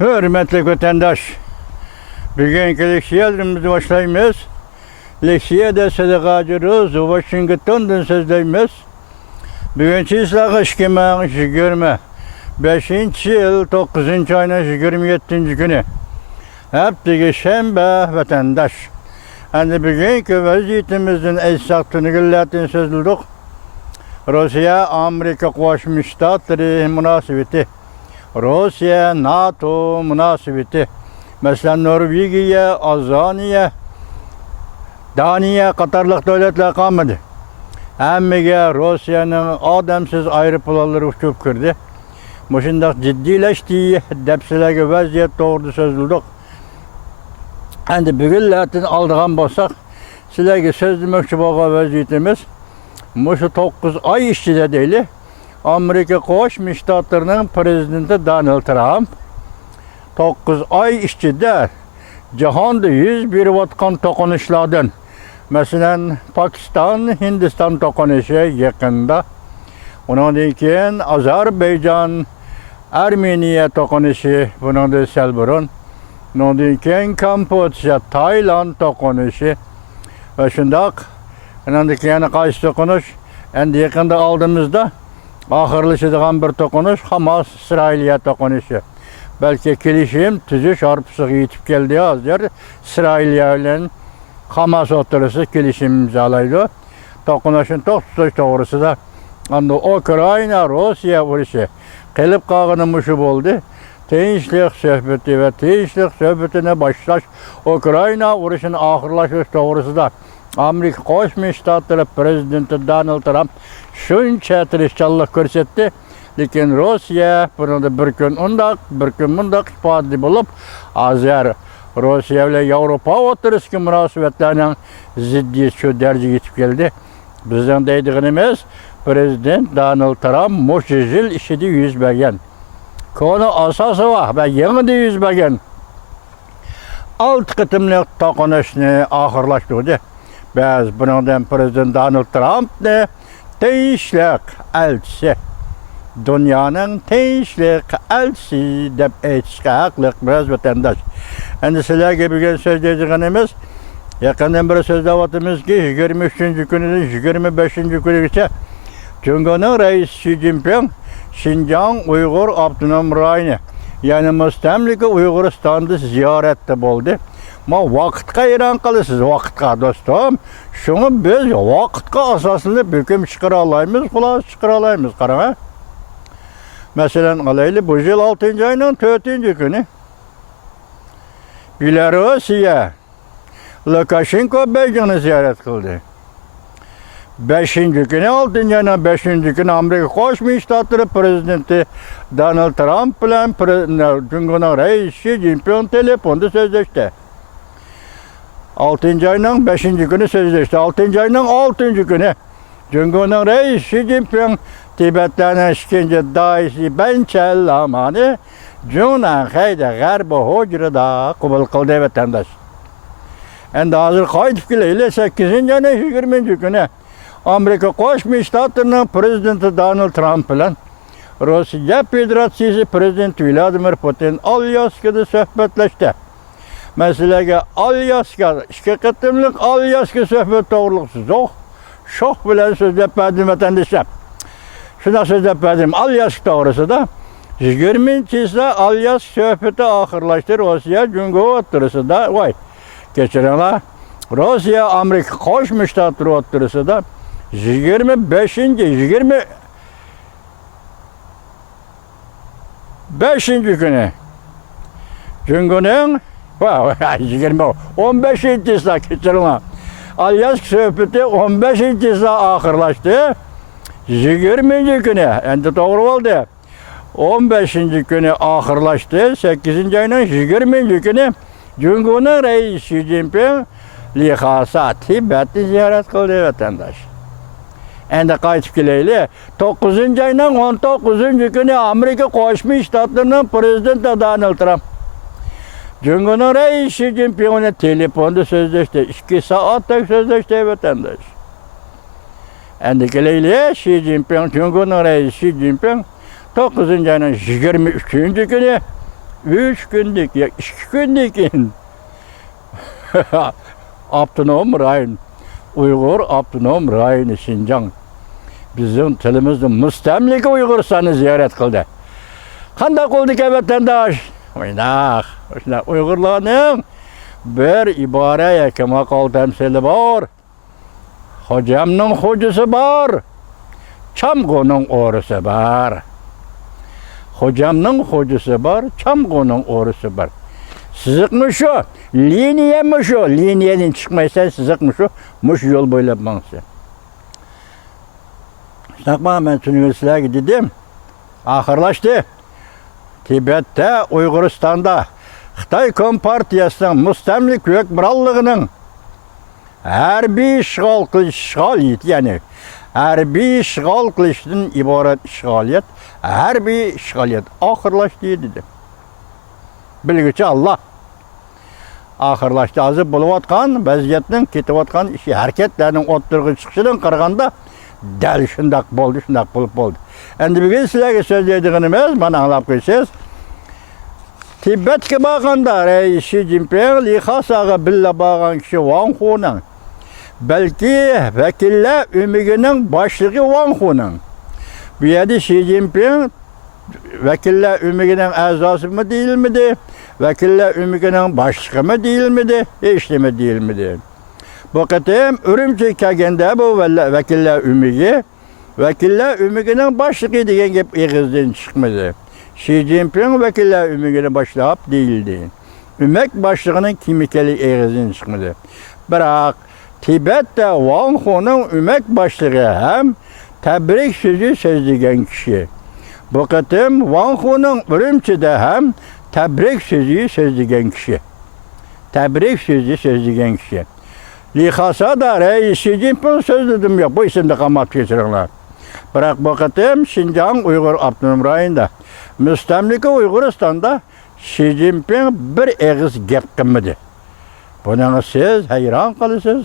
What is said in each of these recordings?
Hürmetli vatandaş, bugünkü leksiyalarımızı başlayımız. Leksiyada sadakacırız, Washington'dan sözleyimiz. Bugünkü ıslahı şikemağın 5. yıl 9. ayının 27. günü. Hepteki şembe vatandaş. Yani bugünkü vaziyetimizin esasını gülletin sözlüdük. Rusya, Amerika Koşmuş Ştatları münasebeti. Rusya, NATO münasebeti. Mesela Norvegiya, Azaniya, Daniya Katarlık devletler kalmadı. Hemmige Rusya'nın adamsız ayrıpılaları uçup kirdi. Bu şundak ciddileştiği depsilegi vaziyet doğru sözlüdük. Şimdi bugünlerden aldığım bolsak, sizlerge sözlemek boğa vaziyetimiz, şu 9 ay işçide değil, Amerika Koşmuş Ştatlarının prezidenti Donald Trump, 9 ay işçide cihanda 101 vatkan tokunuşlardan, mesela Pakistan, Hindistan tokunuşu yakında, ondan sonra Azerbaycan, Ermeniye tokunuşu bunun da selburun, ondan sonra Kamboçya, Tayland tokunuşu ve şundak, ondan sonra karşı tokunuş, en yakında aldığımızda ahırlaşıdığan bir tokunuş Hamas, İsrail'e tokunuşu. Belki kilişim tüzü şarpısı yitip geldi azdır. İsrail'e ile Hamas oturusu kilişim imzalaydı. Tokunuşun tutuş doğrusu da Ukrayna, Rusya vuruşu. Kılıp kağınımışı oldu. Tinçlik söhbeti ve tinçlik söhbetine başlaş Ukrayna vuruşun ahırlaşış doğrusu da Amerika Koşmuş Ştatları prezidenti Donald Trump şunca tirişçallık görsetti. Lakin Rusya bunu da bir gün undak, bir gün bundak ifade bulup azar Rusya ile Avrupa oturuski münasebetlerinin ziddi şu derece yetip geldi. Bizden deydiğimiz Prezident Donald Trump mucizil işidi yüz bergen. Konu asası var ve yeni de yüz bergen. Alt kıtımlık tokunuşunu ahırlaştırdı. Biz bundan Prezident Donald Trump ne? Tinçlik elçisi. Dünyanın tinçlik elçisi dep etişke haklık biraz vatandaş. Şimdi sizlerge bugün söz diyeceğimiz yakından bir söz davatımız ki 23. günü 25. günü geçe Cumhurbaşkanı Reis Xi Jinping Şinjan Uygur Abdunam Rayni yani müstemlike Uyguristan'da ziyarette oldu. Ma vakıtka iran kılısız vakıtka dostum. Şunu biz vakıtka asasında hüküm çıkaralayımız, kulağız çıkaralayımız karama. Mesela alaylı bu yıl 6. ayının 4. günü Belarusya Lukashenko Beijing'i ziyaret kıldı. 5. günü 6. ayının 5. günü Amerika Koşmuş Ştatları prezidenti Donald Trump ile Cumhurbaşkanı Reis Xi Jinping telefonda sözleşti. 6. ayının 5. günü sözleşti. 6. ayının 6. günü Cumhurbaşkanı Reis Xi Jinping Tibet'ten işkence daisi bençellamanı Cunan Hayda Garba Hocra'da kabul kıldı vatandaş. En hazır kayıt fikiyle 8. ayının 20. günü Amerika Koşmuş Ştatlarının prezidenti Donald Trump ile Rusya Federasyonu Prezidenti Vladimir Putin Alyaska'da sohbetleşti. Mesela Alyaska, iki kıtımlık Alyaska sohbet doğruluksuz. Şok bilen söz yapmadım vatandaşlar. Şuna söz yapmadım. Alyaska doğrusu da 20. ise Alyaska sohbeti ahırlaştı. Rusya Cumhurbaşkanı oturusu da vay. Geçirenler Rusya Amerika Koşmuş Ştatları oturusu da 25. günü Cumhurbaşkanı'nın 15. ise geçirenler Alyaska sohbeti 15. ise ahırlaştı. 20. günü, yani doğru oldu. 15. günü ahırlaştı. 8. ayının 20. günü Cumhurbaşkanı Reis Xi Jinping Lhasa Tibet'i ziyaret kıldı vatandaş. Endi kayıt kileyle 9. ayının 19. günü Amerika Koşmuş Ştatlarının prezidenti Donald Trump Cumhurbaşkanı Reis Xi Jinping'le telefonda sözleşti. 2 saatlik sözleşti vatandaş. Endikileriyle Xi Jinping, Cumhurbaşkanı Reis Xi Jinping 9. ayının 23. günü 3 günlük, 2 günlük keyin Abdunum Rayon, Uyghur Abdunum Rayoni Şinjan. Bizim tilimizin müstemliki Uyg'uristonni ziyorat qildi. Qanday qildik vatandosh? O'ynoq. O'sha Uyg'urlarning bir ibora yoki maqol tamsili bor. Xo'jamning xo'jasi bor. Chamg'uning o'risi bor. Xo'jamning xo'jasi bor, chamg'uning o'risi bor. Siziqmi shu? Liniyami shu? Liniyadan chiqmaysan, siziqmi shu? Mush yo'l bo'ylab mangsa. Saqma men sizlarga dedim. Oxirlashdi. Tibetda, Uyg'uristonda Xitoy Kompartiyasining mustamlik hukmronligining harbiy ishg'ol qilish, ya'ni harbiy ishg'ol qilishdan iborat ishg'oliyat, harbiy ishg'oliyat oxirlashdi dedi. Bilguchi Allah. Oxirlashdi. Hozir bo'layotgan vaziyatning ketayotgan ishi harakatlarning o'ttirg'i chiqishidan qaraganda dal shundoq bo'ldi. Endi bugun sizlarga so'zlaydiganimiz, mana anglab qo'ysiz. Tibetga borganda Xi Jinping Lixasaga billa borgan kishi Wang Huning, balki vakillar umigining boshlig'i Wang Huning. Bu yerda Xi Jinping vakillar umigining a'zosimi deyilmidi, vakillar umigining boshlig'imi deyilmidi, hech nima deyilmidi. Bu qatim Urumchiga kelganda bu vakillar umigining boshlig'i degan gap eg'izdan chiqmadi. Xi Jinping vakillar umigini boshlab deyildi. Umak boshlig'ining kim ekani eg'izdan chiqmadi. Biroq Tibetda Wang Huning umak boshlig'i ham tabrik so'zi so'zlagan kishi. Bu qatim Wang Huning Urumchida ham tabrik so'zi so'zlagan kishi. Lixasada Xi Jinping so'zladim yo'q, bu isimda qamat kechiringlar. Biroq bu qatim Şinjan Uyg'ur Abdunum rayonida mustamlika Uyg'uristonda Xi Jinping bir eg'iz gap qilmadi. Buni siz hayron qolasiz,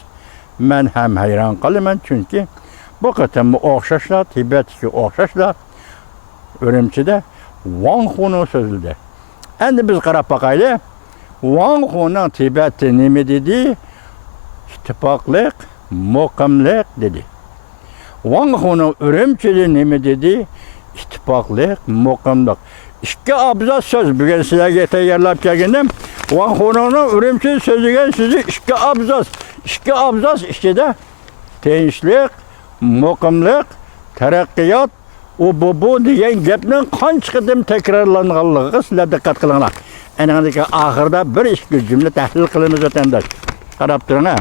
men ham hayron qolaman, chunki bu qatim o'xshashlar, Tibetga o'xshashlar Urumchida Wang Huning so'zildi. Endi biz qarab boqaylik. Wang Huning Tibetda nima dedi? İttifaqlik, muqimlik dedi. Wang Huning Urumchida nima dedi? İttifaqlik, muqimlik. İki abzas söz. Bugün sizlarga tayyorlab kelgandim. Wang Huningning Urumchida so'zlagan so'zi ikki abzas ichida tinchlik, muqimlik, taraqqiyot, bu degan gapning qancha qatim takrorlanganligiga sizlar diqqat qilinglar. Anaqadagi oxirida bir ikki jumla tahlil qilamiz vatandosh. Qarab turing.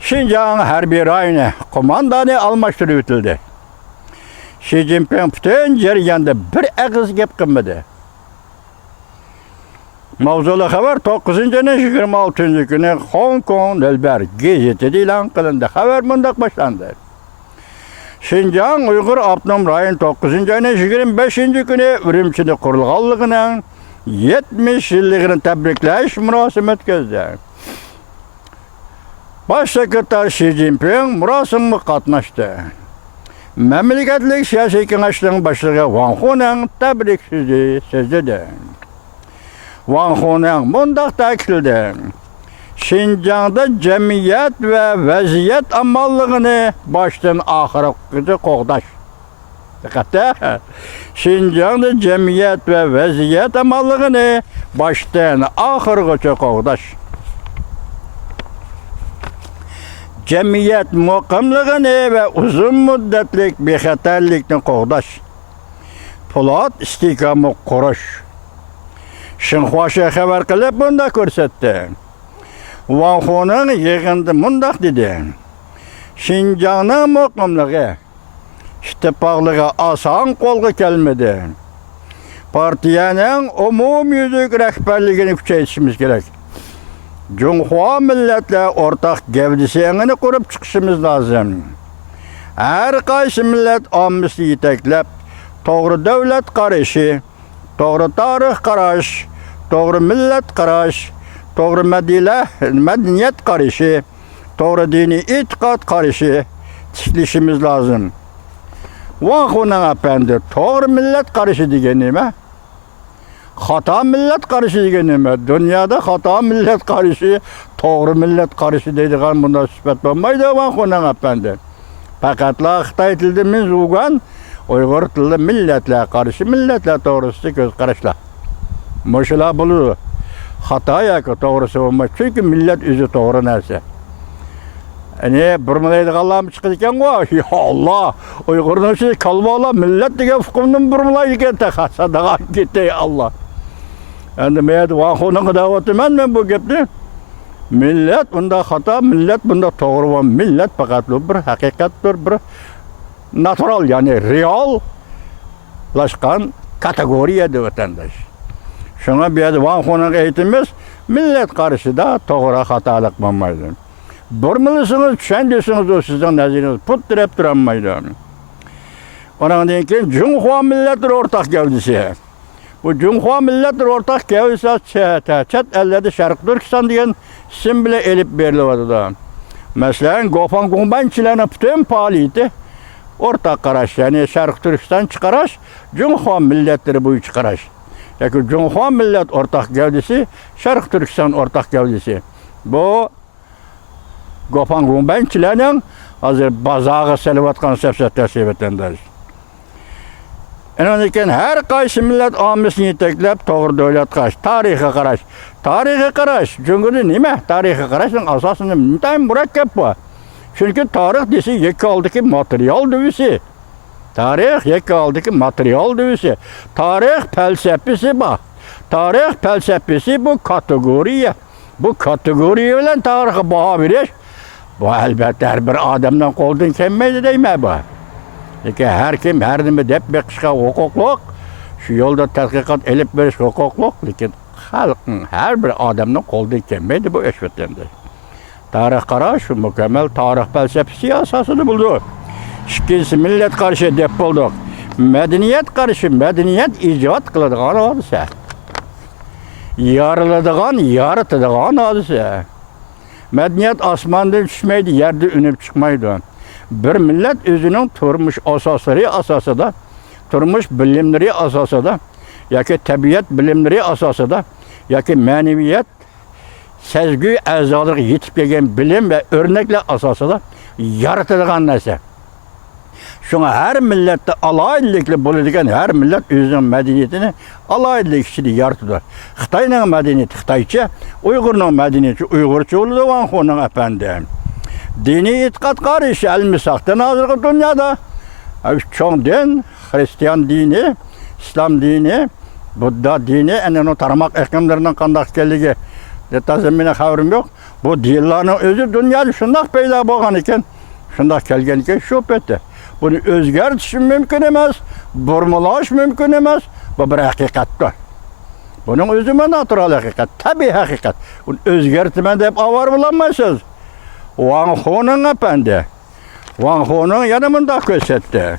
Şinjan harbiy rayoni komandani almashtirib o'tildi. Xi Jinping butun jarayonda bir og'iz gap qilmadi. Mavzuli xabar 9-26 kuni Hong Kong Dilbar gazetida e'lon qilindi. Xabar bundoq boshlandi. Şinjan Uyg'ur Abdunum rayoni 9-25 kuni Urumchida qurilganligining 70 yilligini tabriklash murosimi o'tkazdi. Baş sekreter Xi Jinping murosimga qatnashdi. Mamlakatlik siyosiy kengashning boshlig'i Wang Huning tabrik so'zi so'zladi. Wang Huning bundoq ta'kidladi. Şinjanda jamiyat va vaziyat amalligini boshdan oxirigacha qo'g'dash. Diqqatda. Şinjanda jamiyat va vaziyat amalligini boshdan oxirigacha qo'g'dash. Jamiyat muqimligini va uzun muddatlik bexatarlikni qo'g'dash. Po'lat istiqomni qurish. Xinhua xabar qilib bunda ko'rsatdi. Wang Huning yig'inda mundoq dedi. Şinjanning muqimligi, ittifoqligi oson qo'lga kelmadi. Partiyaning umumyuzlik rahbarligini kuchaytirishimiz kerak. Cumhur milletler ortak gavdasini qurib chiqishimiz lozim. Har qaysi millat ommasini yetaklab, to'g'ri davlat qarashi, to'g'ri tarix qarash, to'g'ri millat qarash, Doğru medeniyet karışı, doğru dini itikat karışı tikilişimiz lazım. Vaxunan efendi, doğru millet karışı diyenime, hata millet karışı diyenime, dünyada hata millet karışı, doğru millet karışı dediğin bunda sübet olmaydı vaxunan efendi. Fakat Xitay tilimiz uğan, Uygur tilli milletler karışı, milletler doğrusu göz karışla. Muşula bulu, hata yakı doğrusu olmaz. Çünkü millet üzü doğru nerse. Burmalaydık Allah'ım çıkı diken o. Ya Allah, Uygur'un içinde kalma Allah, millet diken fıkımdan burmalaydı gitti. Sadağa gitti ya Allah. Meyed vaxunun davatı ben bu gepti. Millet bunda hata, millet bunda doğru var. Millet fakat bir hakikattir, bir natural yani real laşkan kategoriyedir vatandaş. Şuna bir vaxunun eğitimiz millet karşıda doğru hatalık olmaydı. Burmalısınız, düşendisiniz o sizden neziriniz. Put direp duranmaydı. Onun için Cumhuriyet milletler ortak gövdesi. Bu Cumhuriyet milletler ortak gövdesi çet ellerde Şarkı Türkistan diyen isim bile elip veriliyordu da. Mesela Gofan Gumbançilerine bütün faaliyeti ortak karaş. Yani Şarkı Türkistan çıkaraş, Cumhuriyet milletleri bu çıkaraş. Yani Cumhuriyet millet ortak gövdesi, Şarkı Türkistan ortak gövdesi. Bu Gofan Gumbançilerinin hazır bazağı selivatkan sefsetler sebetendir. Onun için her kaysi millet amisini yeteklep doğru devlet kaç, tarihi karaş. Tarihi karaş, çünkü nime? Tarihi karaşın asasında müteahhit mürekkep bu. Çünkü tarih desi yeki aldaki materyal düvisi. Tarih yeki aldaki materyal düvisi. Tarih felsefesi bu. Tarih felsefesi bu kategoriye. Bu kategoriye ile tarihi baha veriş. Bu elbette her bir adamdan koldan kemmeydi değil mi bu? Çünkü her kim her nime dep bekişka hukukluk, şu yolda tədqiqat elip veriş hukukluk, lakin halkın her bir adamdan koldan kemmeydi bu eşvetlendir. Tarih karaş, şu mükemmel tarih felsefesi asasını buldu. İkincisi millet karşı dep bulduk. Medeniyet karşı, medeniyet icat kılıdığan hadise. Yarıladığan, yaratıdığan hadise. Medeniyet asmandan düşmeydi, yerde ünüp çıkmaydı. Bir millet özünün turmuş asasları asasıda, turmuş bilimleri asasıda, yaki tabiat bilimleri asasıda, yaki maneviyat, sezgi, əzalık yetip gelgen bilim ve örnekle asasıda yaratılgan neyse. Şuna her millette alaylıklı bulunurken her millet özünün medeniyetini alaylık içinde yaratılır. Xitay'ın medeniyeti Xitayça, Uygur'un medeniyeti Uygurça oldu Vanxu'nun efendim. Dini itikat karışı el-misaktan hazırlık dünyada. Çoğun din, Hristiyan dini, İslam dini, Buddha dini, en taramak ekimlerinden kandak geldiği detazemine haberim yok. Bu dinlerin özü dünyada şundak peyda boğan iken, şundak gelgen iken şüpheti. Bunu özgertişim mümkün emez, burmalaş mümkün emez. Bu bir hakikattir. Bunun özüme natural hakikat, tabi hakikat. Bunu özgertime de hep avar bulamazsınız. Vanxu'nun efendi, Vanxu'nun yanımında gösterdi.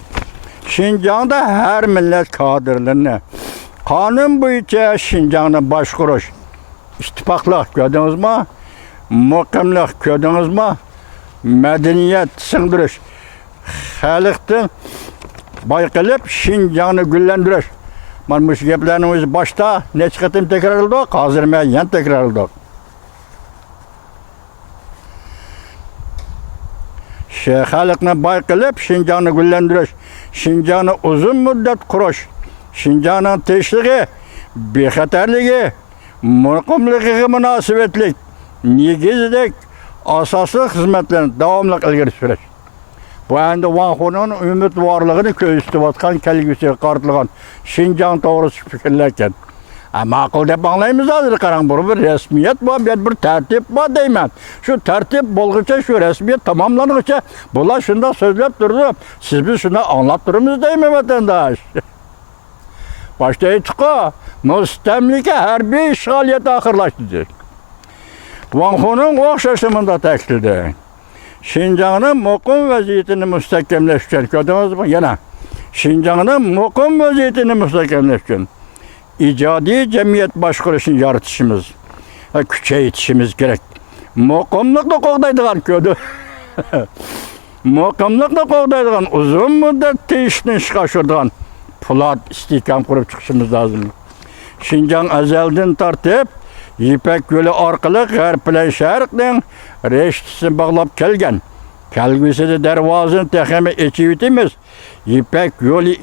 Şincan'da her millet kadırlarını, kanun boyunca Şincan'ı başkuruş, ittifaklık gördünüz mü? Mukimlik gördünüz mü? Medeniyet sındırış, halıktan baykılıp Şincan'ı güllendiriş. Ben bu geplerimiz başta ne çıkarttım tekrar oldu, hazır ben yan tekrar oldu. Halıkına baykılıp Şincan'ı güllendiriş, Şincan'ı uzun müddet kuruş, Şincan'ın teşliği, bexaterliği, mukimliği münasebetlik, negizlik, asaslı hizmetlerini devamlı ilgili süreç. Bu anda Vanxu'nun ümit varlığını köğüstü vatkan kelgisi kartılgan Şincan doğrusu fikirlerken. Makul dep anlayımız hazır karan bir resmiyet var, bir tertip var deymen. Şu tertip bolğuça, şu resmiyet tamamlanırsa, bunlar şunda sözlep durdu. Siz biz şuna anlattırımız değil mi vatandaş? Başta itika, müstemlike harbi işgaliyeti ahırlaştı. Vanxu'nun okşaşımında tekildi. Şincan'ın mukim vaziyetini müstekemleştiren, gördünüz mü? Yine, Şincan'ın mukim vaziyetini müstekemleştiren. İcadi cemiyet başkuruşunu yaratışımız. Küçeytişimiz gerek. Muqimliqni qo'g'daydigan ko'di. Muqimliqni qo'g'daydigan uzun muddat teshishni ishga oshiradigan Po'lat istehkom qurib chiqishimiz lozim. Şinjan azaldan tartib İpek yo'li orqali g'arb bilan sharqning reshtisini bog'lab kelgan. Kelgusida darvozani texmi echib o'tamiz. İpek yo'li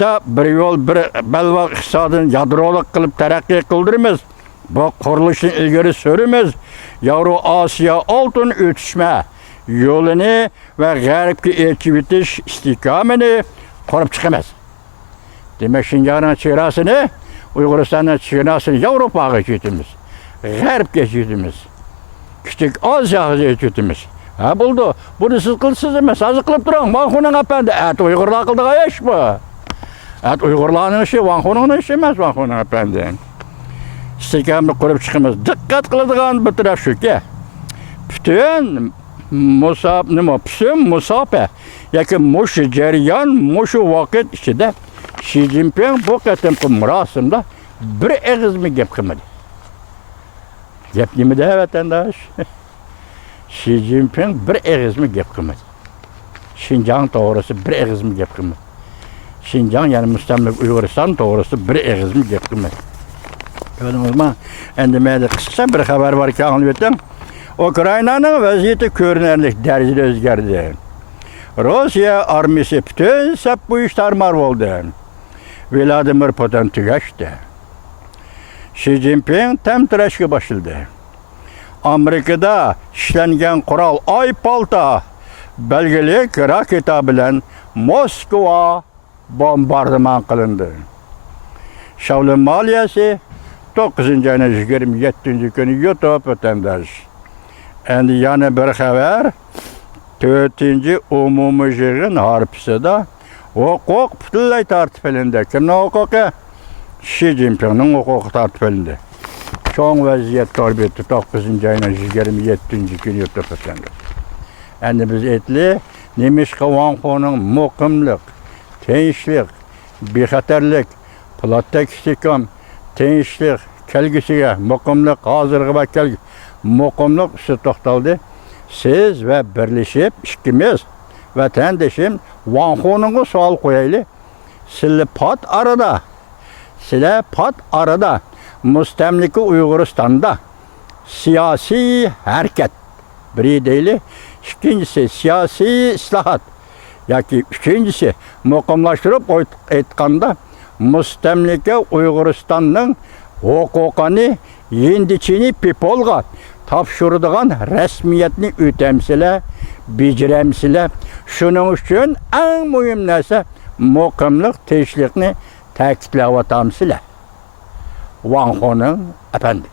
da bir yo'l bir balvoq iqtisodini yadrolik qilib taraqqiy qildiramiz. Bu qurilishni ilgari suramiz. Yevro Osiyo oltin o'tishma yo'lini va g'arbga echib o'tish istiqomini qurib chiqamiz. Demak, Şinjanning chegarasini, Uyg'uristonning chegarasini Yevropaga yetimiz. G'arbga yetimiz. Kichik Osiyoga yetimiz. Ha bo'ldi. Buni siz qilsiz emas, hozir qilib turing. Vanxuning apandi, at Uyg'urlar qildigan ish bu. At Uyg'urlarning ishi, Vanxuning ishi emas, Vanxuning apandi. Istiqomni qurib chiqamiz. Diqqat qiladigan bir taraf shuki, bütün musofa yoki mushu jarayon, mushu vaqt ichida Xi Jinping bu qatimki murosimda bir og'izmi gap qilmadi. Gap nimada vatandosh? Xi Jinping bir og'izmi gap qilmadi. Şinjan to'g'risida bir og'izmi gap qilmadi. Şinjan, ya'ni mustamlik Uyg'uriston to'g'risida bir og'izmi gap qilmadi. Ko'rdingizmi? Endi menda qisqa bir xabar borki, anglab o'tdim. Ukrainaning vaziyati ko'rinarli darajada o'zgardi. Rossiya armiyasi bütün sap bu ish tarmar bo'ldi. Vladimir Putin tugashdi. Xi Jinping tamtirashga boshladi. Amerikada ishlangan qurol oy palta belgilik raketa bilan Moskva bombardimon qilindi. Shavlin moliyasi 9-ayning 27-kuni YouTube vatandosh. Endi yana bir xabar. 4-umumiy yig'in harpisida huquq butunlay tartib olindi. Kimning huquqi? Xi Jinpingning huquqi tartib olindi. Cho'ng vaziyat tarbiyati 9-ayning 27-kuni YouTube vatandosh. Endi biz aytli, Nemishqa Vanxuning muqimlik, tinchlik, bexatarlik, Po'latda istiqom, tinchlik, kelgusiga muqimlik, hozirgi va kelgusi muqimlik ustida to'xtaldi. Siz ve birleşip ikimiz vatandaşım Vanxuningga savol qo'yaylik. Sizlar pat arada mustamlika Uyg'uristonda siyosiy harakat biri deyli, ikincisi siyosiy islohot yoki uchinchisi muqimlashtirib aytganda mustamlika Uyg'uristonning huquqini yendichini people'ga topshiradigan rasmiyatni o'tamsizlar, bejiramsizlar. Shuning uchun eng muhim narsa muqimlik, tinchlikni ta'kidlayapamsizlar. Vanxuning apandi.